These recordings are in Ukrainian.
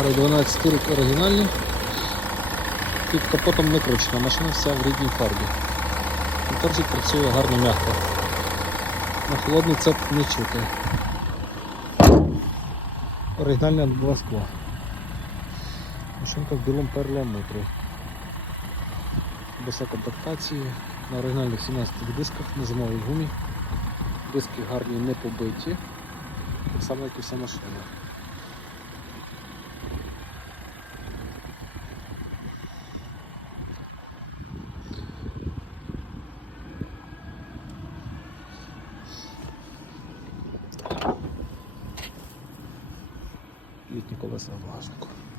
Пари 12 рук оригінальні. Під капотом не кручена, машина вся в рідній фарбі. Моторчик працює гарно м'яко. На холодний цеп не чути. Оригінальне два скла. Машинка в білому перламутрі. Без комплектації. На оригінальних 17 дисках на зимовій гумі. Диски гарні не побиті. Так само, як і вся машина. Літні колеса в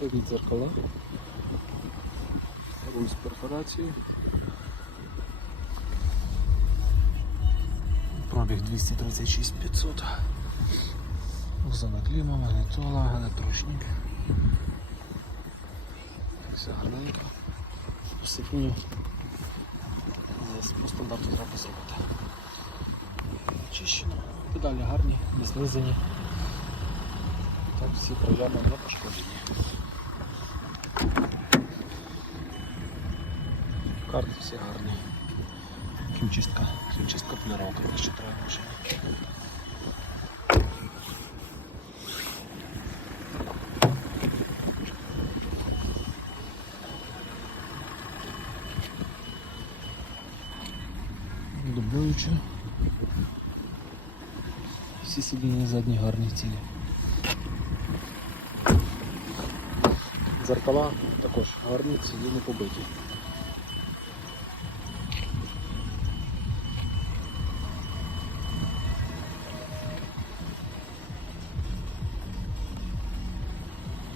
Стоїть дзеркала. Руль з перфорацією. Пробіг 236 500. Зона кліма, магнітола, електрочник. Все гарненько. По стандарту треба зробити. Чищено. Педалі гарні, не знизані. Так всі проблеми не пошкоджені. Карти всі гарні. Хімчистка поліровка, те, що треба вже. Дублюючи. Всі сидіння задні гарні цілі. Зеркала також гарні, цілі не побиті.